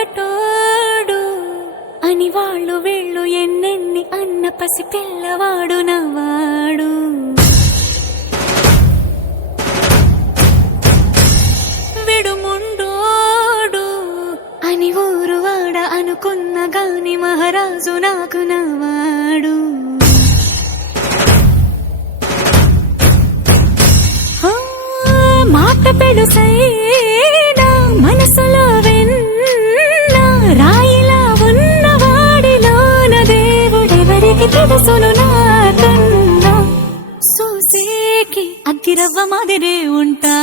మొరటోడు అని వాళ్ళు వీళ్ళు ఎన్నెన్ని అన్న పసి పిల్లవాడు నవ్వాడు. విడుముండోడు అని ఊరువాడ అనుకున్న గాని మహారాజు నాకు నవ్వాడు. మాట పెడుసైనా మనసులో వెన్న రాయిలా ఉన్నవాడిలోన దేవుడెవరికి తెలుసును నాకన్నా. సూసేకి అగ్గిరవ్వ మాదిరే ఉంటా